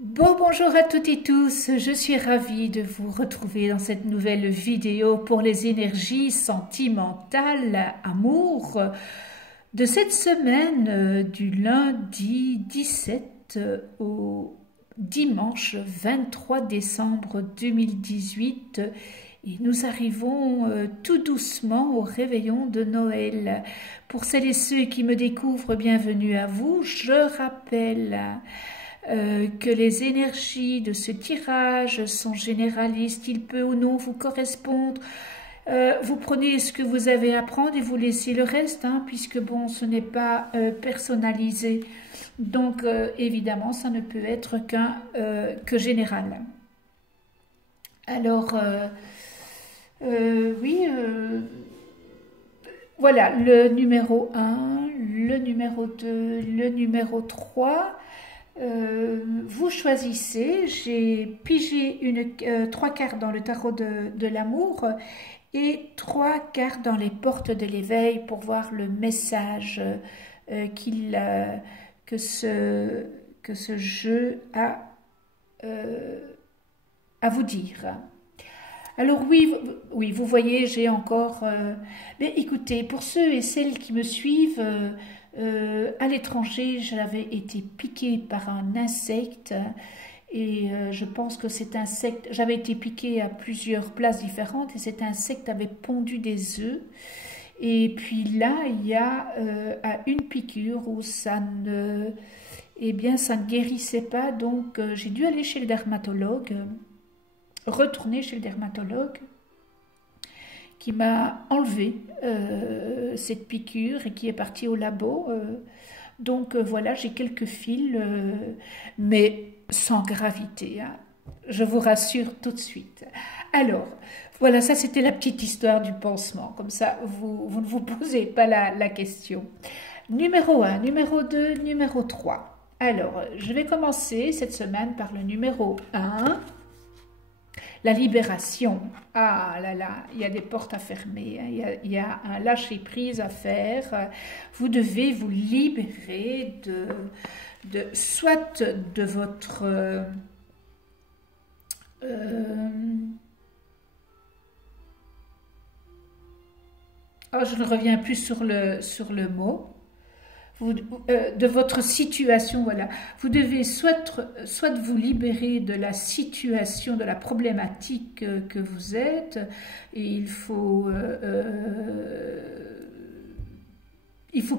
Bonjour à toutes et tous, je suis ravie de vous retrouver dans cette nouvelle vidéo pour les énergies sentimentales, amour, de cette semaine du lundi 17 au dimanche 23 décembre 2018 et nous arrivons tout doucement au réveillon de Noël. Pour celles et ceux qui me découvrent, bienvenue à vous. Je rappelle que les énergies de ce tirage sont généralistes, il peut ou non vous correspondre. Vous prenez ce que vous avez à prendre et vous laissez le reste, hein, puisque bon, ce n'est pas personnalisé. Donc évidemment, ça ne peut être que général. Alors, oui, voilà, le numéro 1, le numéro 2, le numéro 3. Vous choisissez, j'ai pigé trois cartes dans le tarot de l'amour et trois cartes dans les portes de l'éveil pour voir le message que ce jeu a à vous dire. Alors oui, vous voyez, j'ai encore... mais écoutez, pour ceux et celles qui me suivent, à l'étranger, j'avais été piquée par un insecte et je pense que cet insecte... J'avais été piquée à plusieurs places différentes et cet insecte avait pondu des œufs. Et puis là, il y a à une piqûre où ça ne guérissait pas. Donc j'ai dû aller chez le dermatologue. Retourner chez le dermatologue qui m'a enlevé cette piqûre et qui est parti au labo. Donc voilà, j'ai quelques fils, mais sans gravité, hein. Je vous rassure tout de suite. Alors, voilà, ça c'était la petite histoire du pansement. Comme ça, vous ne vous posez pas la question. Numéro 1, numéro 2, numéro 3. Alors, je vais commencer cette semaine par le numéro 1. La libération, ah là là, il y a des portes à fermer, hein, il y a un lâcher-prise à faire. Vous devez vous libérer soit de votre... oh, je ne reviens plus sur le mot. De votre situation, voilà. Vous devez soit vous libérer de la situation, de la problématique que vous êtes, et il faut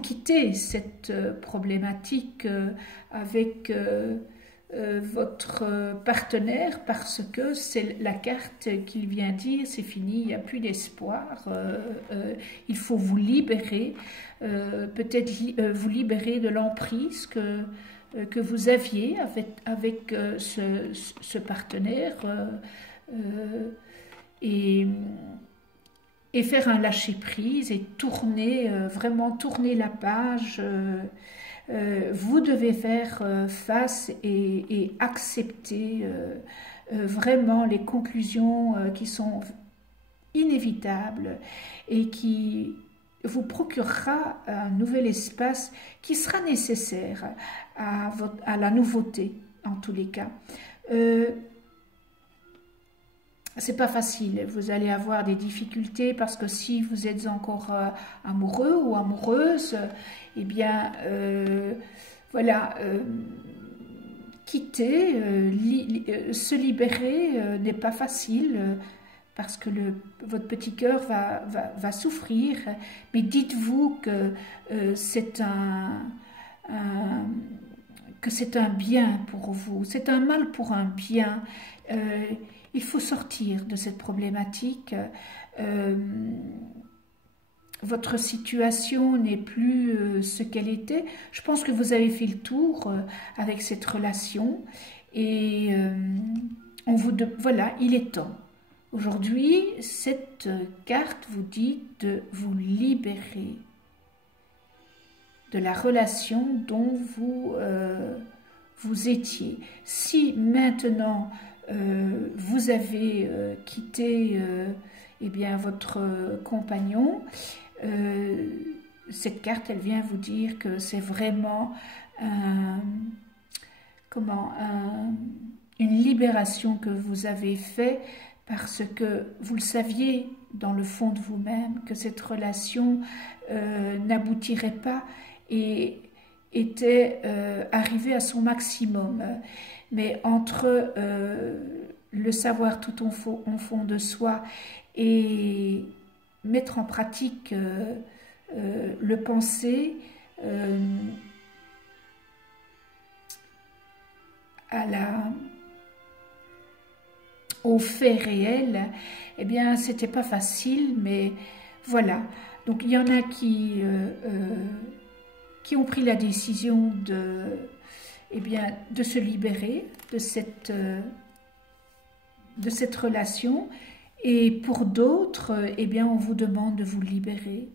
quitter cette problématique avec votre partenaire parce que c'est la carte qu'il vient dire, c'est fini, il n'y a plus d'espoir, il faut vous libérer, peut-être vous libérer de l'emprise que vous aviez avec ce partenaire et faire un lâcher-prise et vraiment tourner la page. Vous devez faire face et accepter vraiment les conclusions qui sont inévitables et qui vous procurera un nouvel espace qui sera nécessaire à la nouveauté en tous les cas. C'est pas facile, vous allez avoir des difficultés parce que si vous êtes encore amoureux ou amoureuse, eh bien voilà, quitter, se libérer n'est pas facile parce que votre petit cœur va souffrir, mais dites-vous que c'est un bien pour vous, c'est un mal pour un bien. Il faut sortir de cette problématique. Votre situation n'est plus ce qu'elle était. Je pense que vous avez fait le tour avec cette relation et voilà, il est temps. Aujourd'hui, cette carte vous dit de vous libérer de la relation dont vous étiez. Si maintenant vous avez quitté eh bien, votre compagnon, cette carte, elle vient vous dire que c'est vraiment comment, une libération que vous avez faite parce que vous le saviez dans le fond de vous-même que cette relation n'aboutirait pas et était arrivée à son maximum. Mais entre le savoir tout au fond de soi et mettre en pratique le penser aux faits réels, eh bien, c'était pas facile, mais voilà. Donc, il y en a qui ont pris la décision eh bien, de se libérer de cette relation, et pour d'autres, eh bien, on vous demande de vous libérer.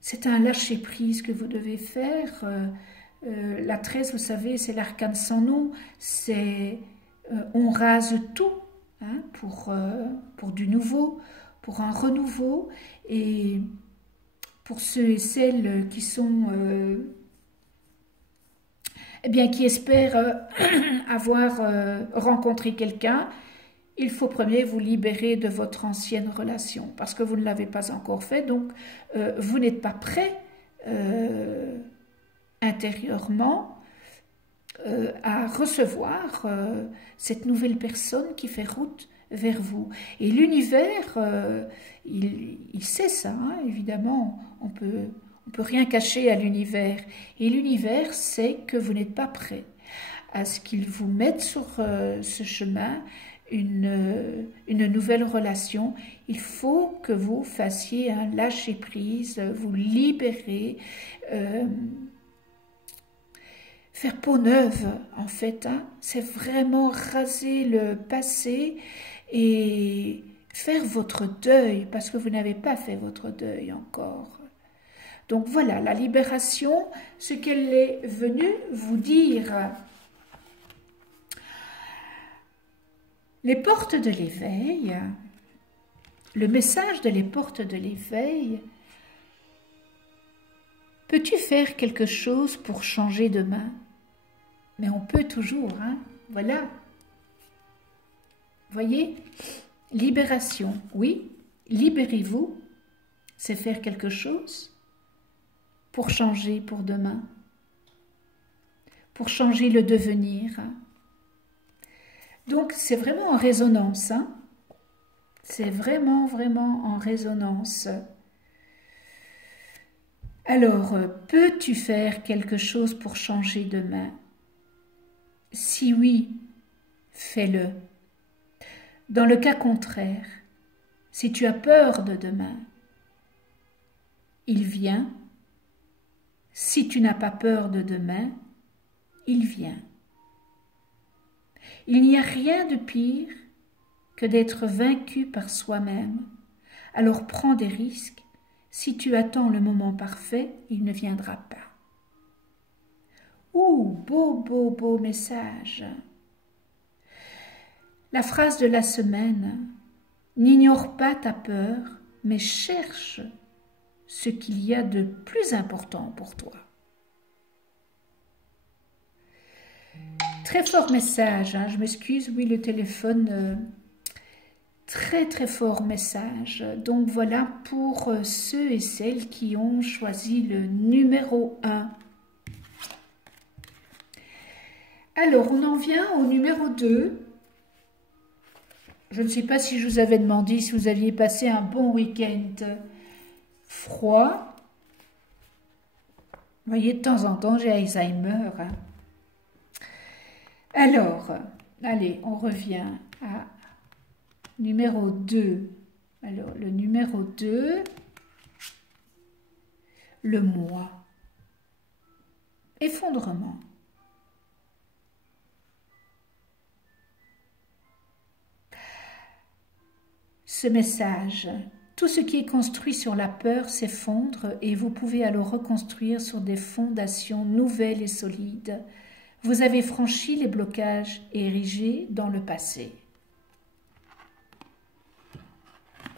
C'est un lâcher-prise que vous devez faire. La 13, vous savez, c'est l'arcane sans nom. C'est on rase tout hein, pour du nouveau, pour un renouveau. Et pour ceux et celles qui sont, eh bien, qui espèrent avoir rencontré quelqu'un, il faut premier vous libérer de votre ancienne relation parce que vous ne l'avez pas encore fait, donc vous n'êtes pas prêt intérieurement à recevoir cette nouvelle personne qui fait route vers vous. Et l'univers, il sait ça, hein, évidemment, on peut rien cacher à l'univers. Et l'univers sait que vous n'êtes pas prêt à ce qu'il vous mette sur ce chemin une nouvelle relation. Il faut que vous fassiez un lâcher-prise, vous libérer, faire peau neuve en fait, hein. C'est vraiment raser le passé et faire votre deuil parce que vous n'avez pas fait votre deuil encore. Donc voilà, la libération, ce qu'elle est venue vous dire. Les portes de l'éveil, le message de les portes de l'éveil, peux-tu faire quelque chose pour changer demain? Mais on peut toujours, hein, voilà. Voyez, libération, oui, libérez-vous, c'est faire quelque chose pour changer pour demain, pour changer le devenir. Donc, c'est vraiment en résonance, hein. C'est vraiment, vraiment en résonance. Alors, peux-tu faire quelque chose pour changer demain? Si oui, fais-le. Dans le cas contraire, si tu as peur de demain, il vient. Si tu n'as pas peur de demain, il vient. Il n'y a rien de pire que d'être vaincu par soi-même. Alors prends des risques. Si tu attends le moment parfait, il ne viendra pas. Ouh, beau, beau, beau message. La phrase de la semaine. N'ignore pas ta peur, mais cherche ce qu'il y a de plus important pour toi. Très fort message, hein, je m'excuse, oui, le téléphone, très très fort message. Donc voilà pour ceux et celles qui ont choisi le numéro 1. Alors, on en vient au numéro 2. Je ne sais pas si je vous avais demandé si vous aviez passé un bon week-end froid. Vous voyez, de temps en temps, j'ai Alzheimer, hein. Alors, allez, on revient à numéro 2. Alors, le numéro 2, le moi. Effondrement. Ce message, tout ce qui est construit sur la peur s'effondre et vous pouvez alors reconstruire sur des fondations nouvelles et solides. Vous avez franchi les blocages érigés dans le passé.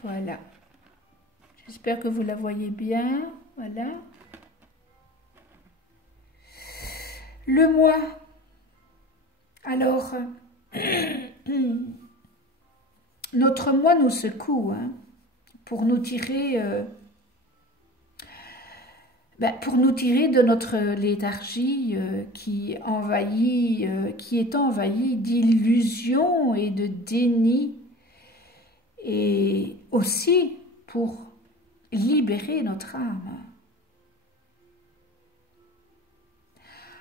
Voilà. J'espère que vous la voyez bien. Voilà. Le moi. Alors, notre moi nous secoue hein, pour nous tirer de notre léthargie qui est envahie d'illusions et de déni, et aussi pour libérer notre âme.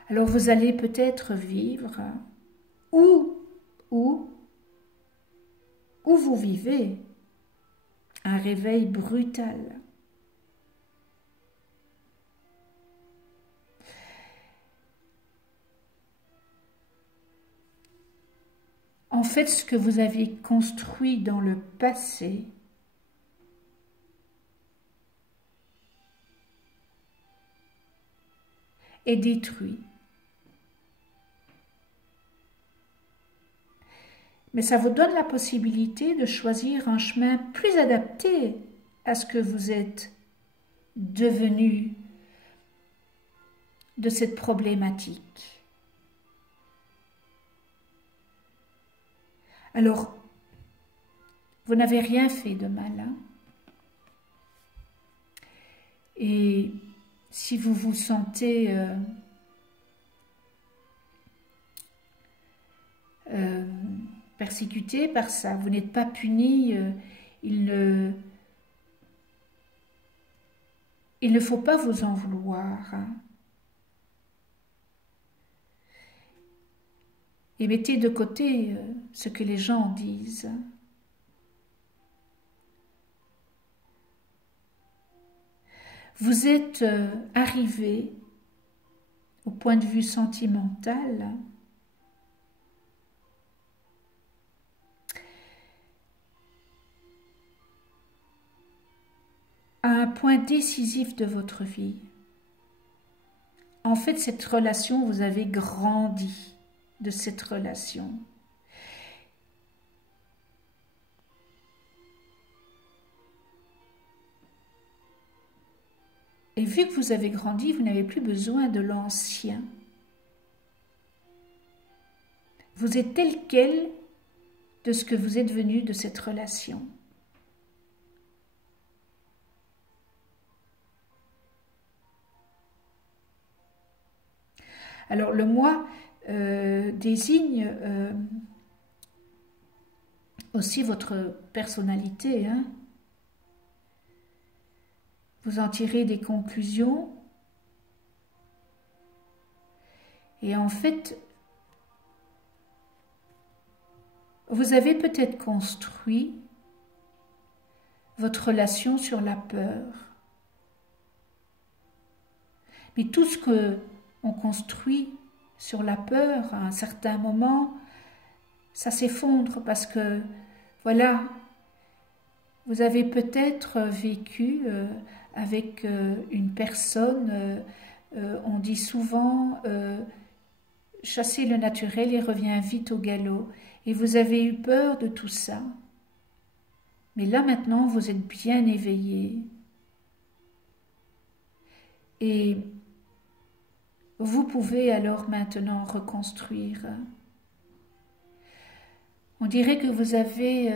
Alors vous allez peut-être vivre où vous vivez un réveil brutal. En fait, ce que vous aviez construit dans le passé est détruit. Mais ça vous donne la possibilité de choisir un chemin plus adapté à ce que vous êtes devenu de cette problématique. Alors, vous n'avez rien fait de mal. Hein? Et si vous vous sentez persécuté par ça, vous n'êtes pas puni, il ne faut pas vous en vouloir. Hein? Et mettez de côté ce que les gens disent. Vous êtes arrivé au point de vue sentimental à un point décisif de votre vie. En fait, cette relation, vous avez grandi de cette relation. Et vu que vous avez grandi, vous n'avez plus besoin de l'ancien. Vous êtes tel quel de ce que vous êtes venu de cette relation. Alors le moi désigne aussi votre personnalité. Hein? Vous en tirez des conclusions. Et en fait, vous avez peut-être construit votre relation sur la peur. Mais tout ce qu'on construit sur la peur, à un certain moment, ça s'effondre parce que, voilà, vous avez peut-être vécu avec une personne, on dit souvent, chasser le naturel et revient vite au galop. Et vous avez eu peur de tout ça. Mais là maintenant, vous êtes bien éveillé. Et vous pouvez alors maintenant reconstruire. On dirait que vous avez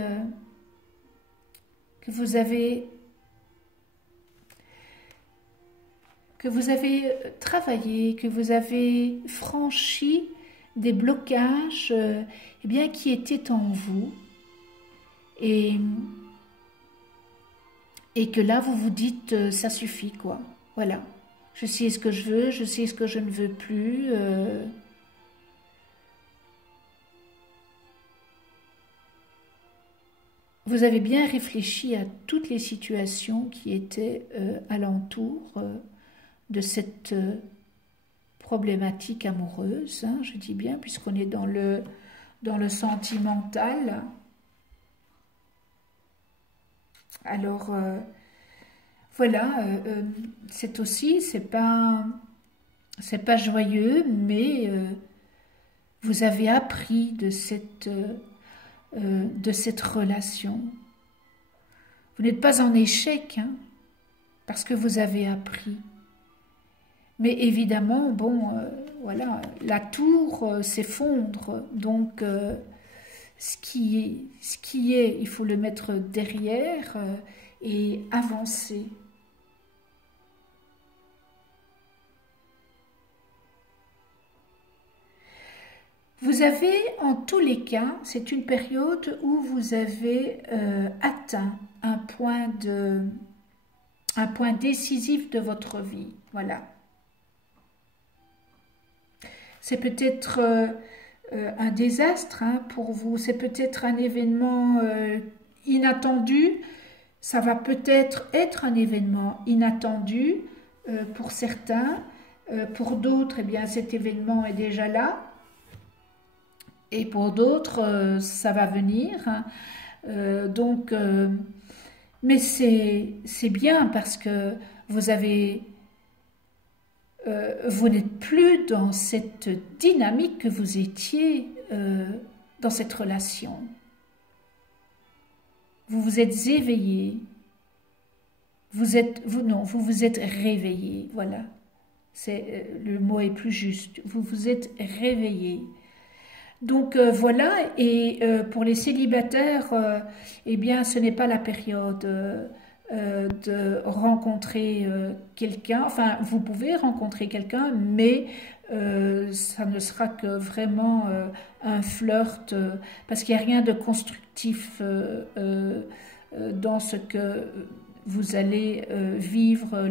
travaillé, que vous avez franchi des blocages eh bien, qui étaient en vous et que là vous vous dites ça suffit quoi, voilà, je sais ce que je veux, je sais ce que je ne veux plus. Vous avez bien réfléchi à toutes les situations qui étaient alentour de cette problématique amoureuse, hein, je dis bien, puisqu'on est dans le sentimental. Alors, voilà, c'est aussi, c'est pas joyeux, mais vous avez appris de cette relation. Vous n'êtes pas en échec, hein, parce que vous avez appris. Mais évidemment, bon, voilà, la tour s'effondre. Donc, ce qui est, il faut le mettre derrière et avancer. Vous avez, en tous les cas, c'est une période où vous avez atteint un point décisif de votre vie. Voilà. C'est peut-être un désastre pour vous, c'est peut-être un événement inattendu. Ça va peut-être être un événement inattendu pour certains. Pour d'autres, eh bien, cet événement est déjà là. Et pour d'autres, ça va venir. Donc, mais c'est bien parce que vous n'êtes plus dans cette dynamique que vous étiez dans cette relation. Vous vous êtes éveillé. Vous vous êtes réveillé. Voilà. Le mot est plus juste. Vous vous êtes réveillé. Donc voilà, et pour les célibataires, eh bien ce n'est pas la période de rencontrer quelqu'un. Enfin, vous pouvez rencontrer quelqu'un, mais ça ne sera que vraiment un flirt, parce qu'il n'y a rien de constructif dans ce que vous allez vivre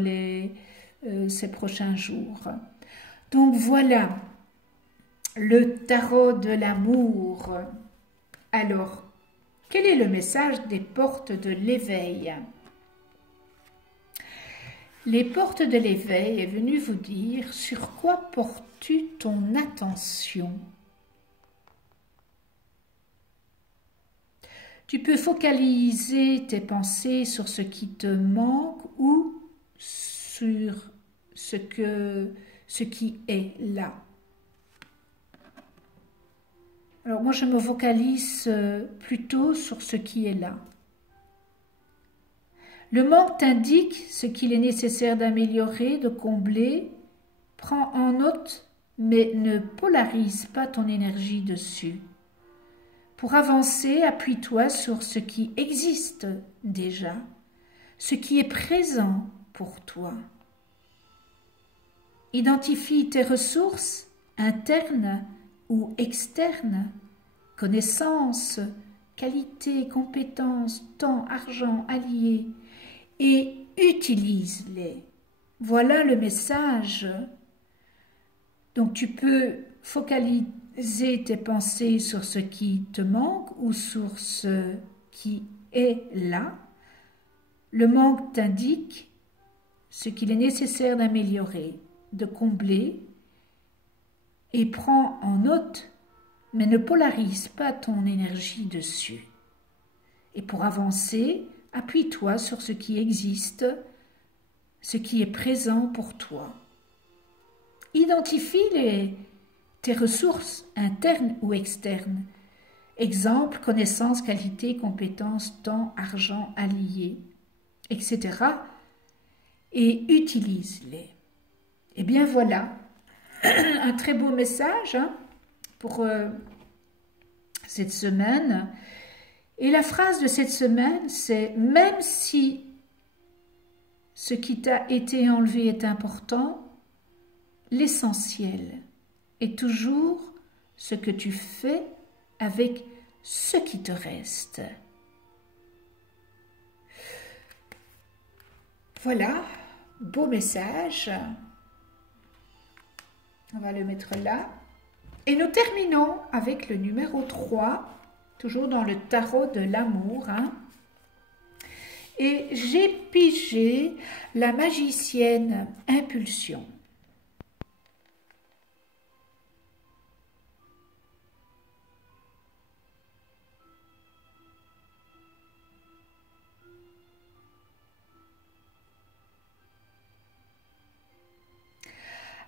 ces prochains jours. Donc voilà. Le tarot de l'amour. Alors, quel est le message des portes de l'éveil? Les portes de l'éveil est venu vous dire sur quoi portes-tu ton attention? Tu peux focaliser tes pensées sur ce qui te manque ou sur ce qui est là. Alors moi, je me focalise plutôt sur ce qui est là. Le manque t'indique ce qu'il est nécessaire d'améliorer, de combler. Prends en note, mais ne polarise pas ton énergie dessus. Pour avancer, appuie-toi sur ce qui existe déjà, ce qui est présent pour toi. Identifie tes ressources internes ou externes, connaissances, qualités, compétences, temps, argent, alliés, et utilise-les. Voilà le message. Donc tu peux focaliser tes pensées sur ce qui te manque ou sur ce qui est là. Le manque t'indique ce qu'il est nécessaire d'améliorer, de combler, et prends en note, mais ne polarise pas ton énergie dessus. Et pour avancer, appuie-toi sur ce qui existe, ce qui est présent pour toi. Identifie tes ressources internes ou externes. Exemple, connaissances, qualités, compétences, temps, argent, alliés, etc. Et utilise-les. Et bien voilà. Un très beau message pour cette semaine. Et la phrase de cette semaine, c'est « Même si ce qui t'a été enlevé est important, l'essentiel est toujours ce que tu fais avec ce qui te reste. » Voilà, beau message. On va le mettre là. Et nous terminons avec le numéro 3, toujours dans le tarot de l'amour. Et j'ai pigé la magicienne impulsion.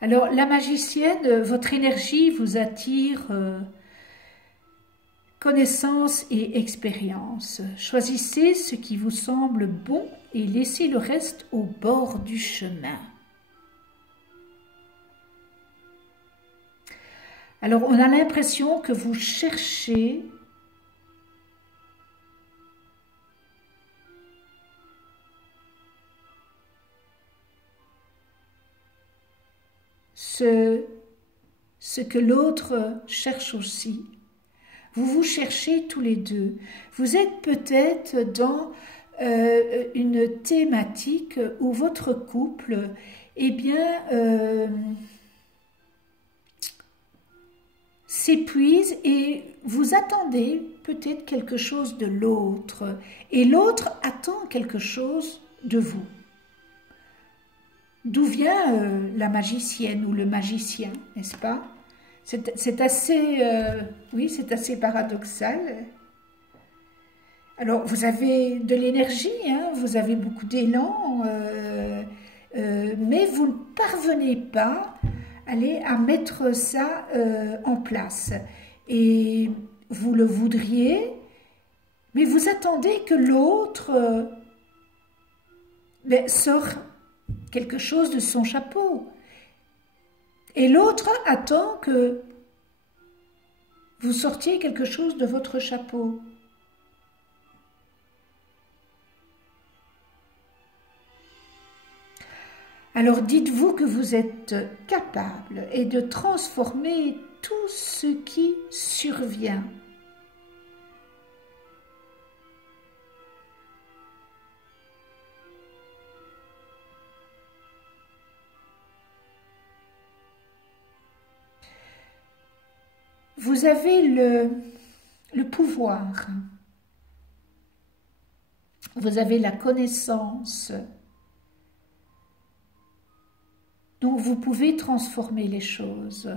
Alors, la magicienne, votre énergie vous attire connaissance et expérience. Choisissez ce qui vous semble bon et laissez le reste au bord du chemin. Alors, on a l'impression que vous cherchez ce que l'autre cherche aussi. Vous vous cherchez tous les deux. Vous êtes peut-être dans une thématique où votre couple, eh bien, s'épuise et vous attendez peut-être quelque chose de l'autre. Et l'autre attend quelque chose de vous. D'où vient la magicienne ou le magicien, n'est-ce pas? C'est assez, oui, c'est assez paradoxal. Alors, vous avez de l'énergie, hein, vous avez beaucoup d'élan, mais vous ne parvenez pas à mettre ça en place. Et vous le voudriez, mais vous attendez que l'autre sorte quelque chose de son chapeau. Et l'autre attend que vous sortiez quelque chose de votre chapeau. Alors dites-vous que vous êtes capable et de transformer tout ce qui survient. Vous avez le pouvoir, vous avez la connaissance, donc vous pouvez transformer les choses,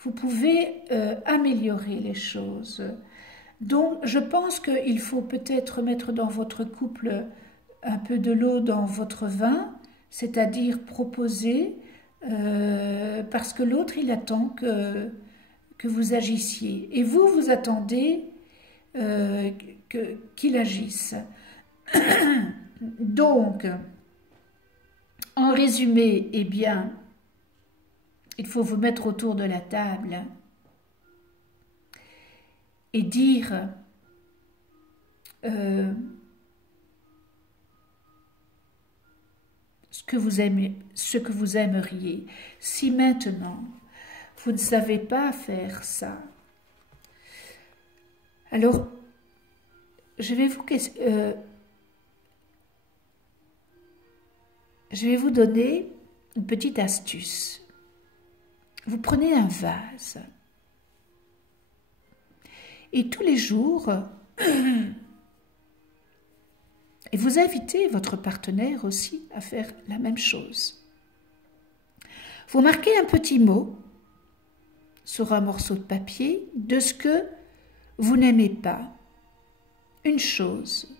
vous pouvez améliorer les choses. Donc je pense qu'il faut peut-être mettre dans votre couple un peu de l'eau dans votre vin, c'est-à-dire proposer, parce que l'autre il attend que vous agissiez. Et vous, vous attendez qu'il agisse. Donc, en résumé, eh bien, il faut vous mettre autour de la table et dire ce que vous aimez, ce que vous aimeriez. Si maintenant, vous ne savez pas faire ça, alors je vais vous donner une petite astuce. Vous prenez un vase et tous les jours, et vous invitez votre partenaire aussi à faire la même chose. Vous marquez un petit mot sur un morceau de papier de ce que vous n'aimez pas. Une chose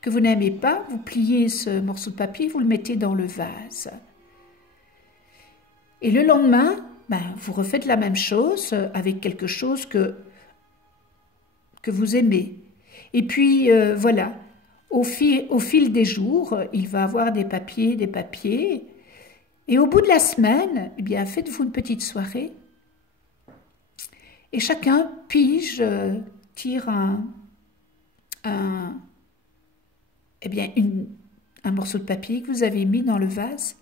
que vous n'aimez pas, vous pliez ce morceau de papier, vous le mettez dans le vase. Et le lendemain, vous refaites la même chose avec quelque chose que vous aimez. Et puis, voilà, au fil des jours, il va avoir des papiers. Et au bout de la semaine, eh bien, faites-vous une petite soirée. Et chacun pige, tire un morceau de papier que vous avez mis dans le vase.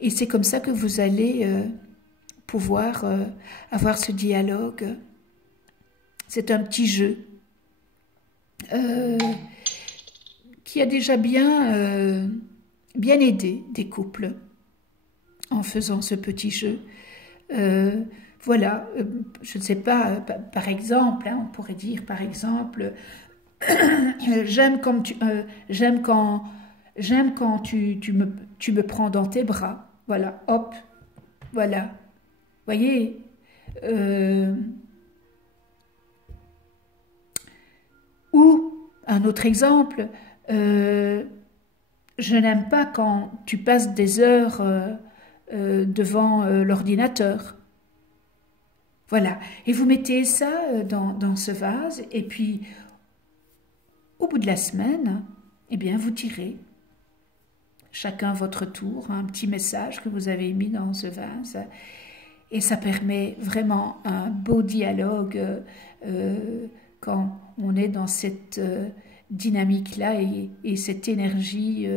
Et c'est comme ça que vous allez pouvoir avoir ce dialogue. C'est un petit jeu qui a déjà bien aidé des couples en faisant ce petit jeu. Voilà, je ne sais pas, par exemple, on pourrait dire par exemple, j'aime quand tu me prends dans tes bras. Voilà, hop, voilà. Voyez, ou un autre exemple, je n'aime pas quand tu passes des heures devant l'ordinateur. Voilà, et vous mettez ça dans ce vase, et puis au bout de la semaine, eh bien vous tirez. chacun votre tour, un petit message que vous avez mis dans ce vase. Et ça permet vraiment un beau dialogue quand on est dans cette dynamique-là et cette énergie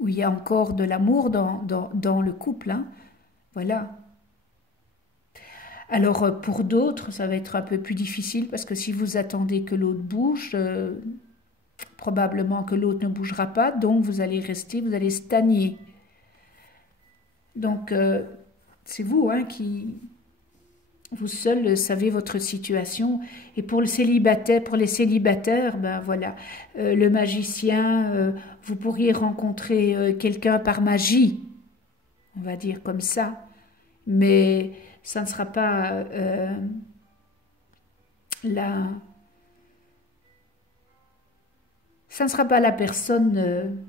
où il y a encore de l'amour dans le couple. Hein. Voilà. Alors pour d'autres, ça va être un peu plus difficile parce que si vous attendez que l'autre bouge, probablement que l'autre ne bougera pas, donc vous allez rester, vous allez stagner. Donc c'est vous hein, qui, vous seul savez votre situation. Et pour les célibataires, ben voilà, le magicien, vous pourriez rencontrer quelqu'un par magie, on va dire comme ça, mais ça ne sera pas la personne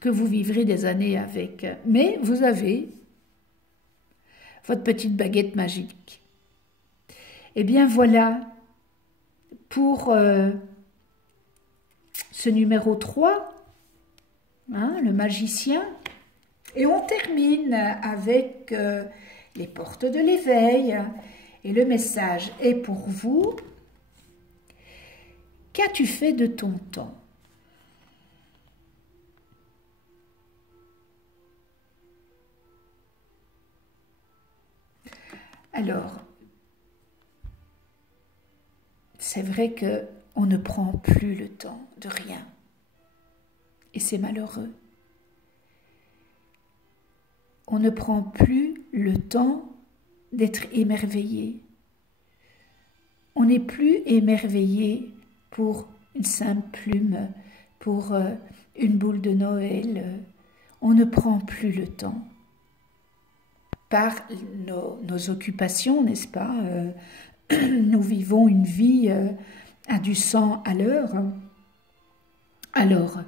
que vous vivrez des années avec. Mais vous avez votre petite baguette magique. Eh bien voilà pour ce numéro 3, hein, le magicien. Et on termine avec les portes de l'éveil. Et le message est pour vous. Qu'as-tu fait de ton temps? Alors, c'est vrai qu'on ne prend plus le temps de rien. Et c'est malheureux. On ne prend plus le temps d'être émerveillé. On n'est plus émerveillé pour une simple plume, pour une boule de Noël. On ne prend plus le temps. Par nos occupations, n'est-ce pas? Nous vivons une vie à du 100 à l'heure. Alors,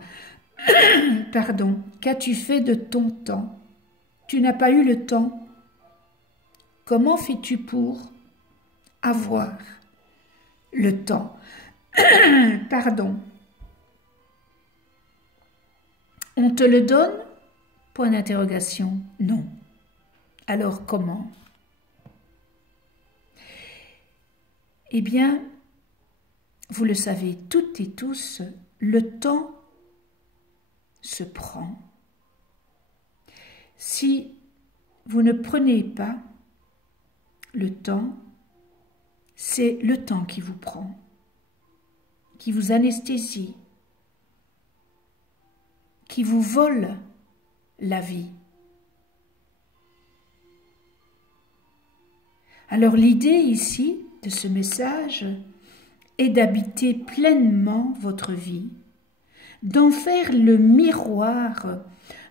pardon, qu'as-tu fait de ton temps? Tu n'as pas eu le temps. Comment fais-tu pour avoir le temps? Pardon. On te le donne? Point d'interrogation. Non. Alors comment? Eh bien, vous le savez toutes et tous, le temps se prend. Si vous ne prenez pas le temps, c'est le temps qui vous prend, qui vous anesthésie, qui vous vole la vie. Alors l'idée ici de ce message est d'habiter pleinement votre vie, d'en faire le miroir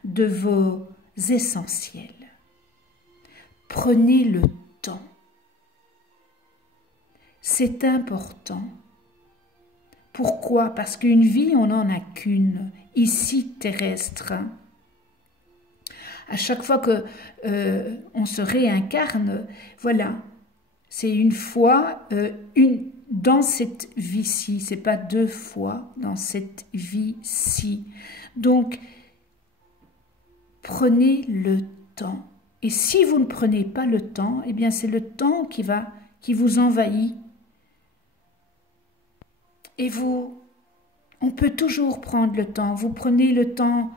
de vos essentiels. Prenez le temps. C'est important. Pourquoi? Parce qu'une vie, on n'en a qu'une, ici terrestre. À chaque fois que on se réincarne, voilà, c'est une fois, dans cette vie-ci, c'est pas deux fois dans cette vie-ci. Donc, prenez le temps. Et si vous ne prenez pas le temps, eh bien c'est le temps qui vous envahit. Et on peut toujours prendre le temps. Vous prenez le temps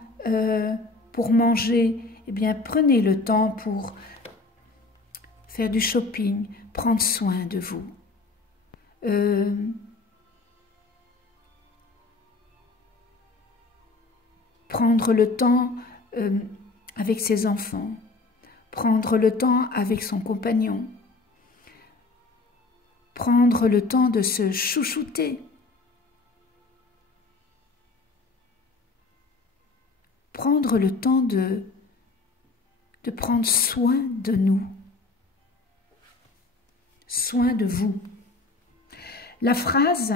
pour manger, eh bien prenez le temps pour faire du shopping, prendre soin de vous. Prendre le temps avec ses enfants, prendre le temps avec son compagnon, prendre le temps de se chouchouter, prendre le temps de prendre soin de nous, soin de vous. La phrase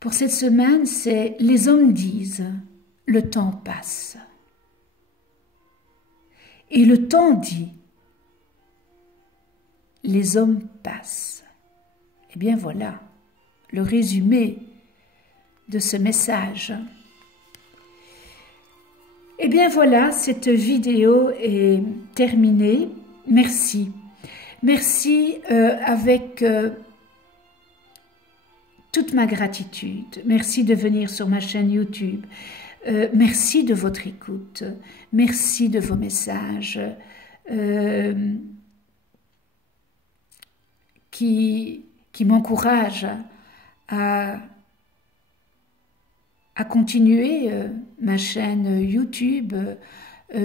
pour cette semaine, c'est « Les hommes disent, le temps passe. Et le temps dit, les hommes passent. » Eh bien voilà, le résumé de ce message. Eh bien voilà, cette vidéo est terminée. Merci. Merci avec toute ma gratitude. Merci de venir sur ma chaîne YouTube. Merci de votre écoute. Merci de vos messages qui m'encouragent à continuer ma chaîne YouTube,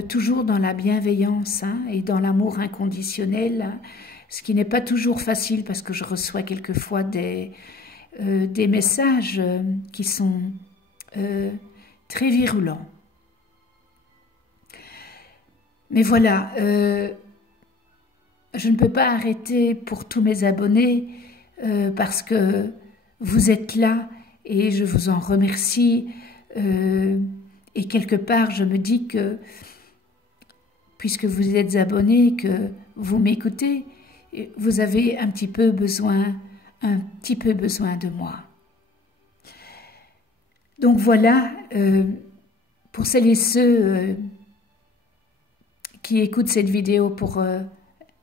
toujours dans la bienveillance et dans l'amour inconditionnel, ce qui n'est pas toujours facile parce que je reçois quelquefois des messages qui sont très virulents. Mais voilà, je ne peux pas arrêter pour tous mes abonnés parce que vous êtes là et je vous en remercie. Et quelque part, je me dis que, puisque vous êtes abonnés, que vous m'écoutez, vous avez un petit peu besoin de moi. Donc voilà, pour celles et ceux qui écoutent cette vidéo,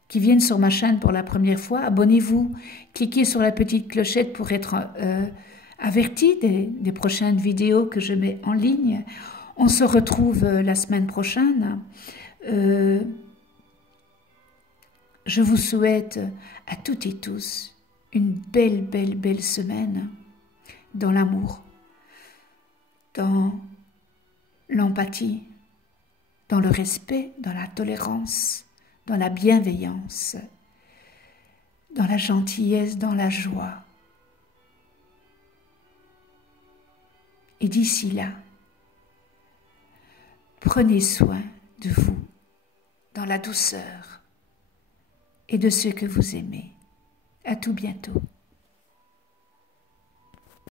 qui viennent sur ma chaîne pour la première fois, abonnez-vous, cliquez sur la petite clochette pour être averti des prochaines vidéos que je mets en ligne. On se retrouve la semaine prochaine. Je vous souhaite à toutes et tous une belle semaine dans l'amour, dans l'empathie, dans le respect, dans la tolérance, dans la bienveillance, dans la gentillesse, dans la joie. Et d'ici là, prenez soin de vous, dans la douceur et de ceux que vous aimez. À tout bientôt.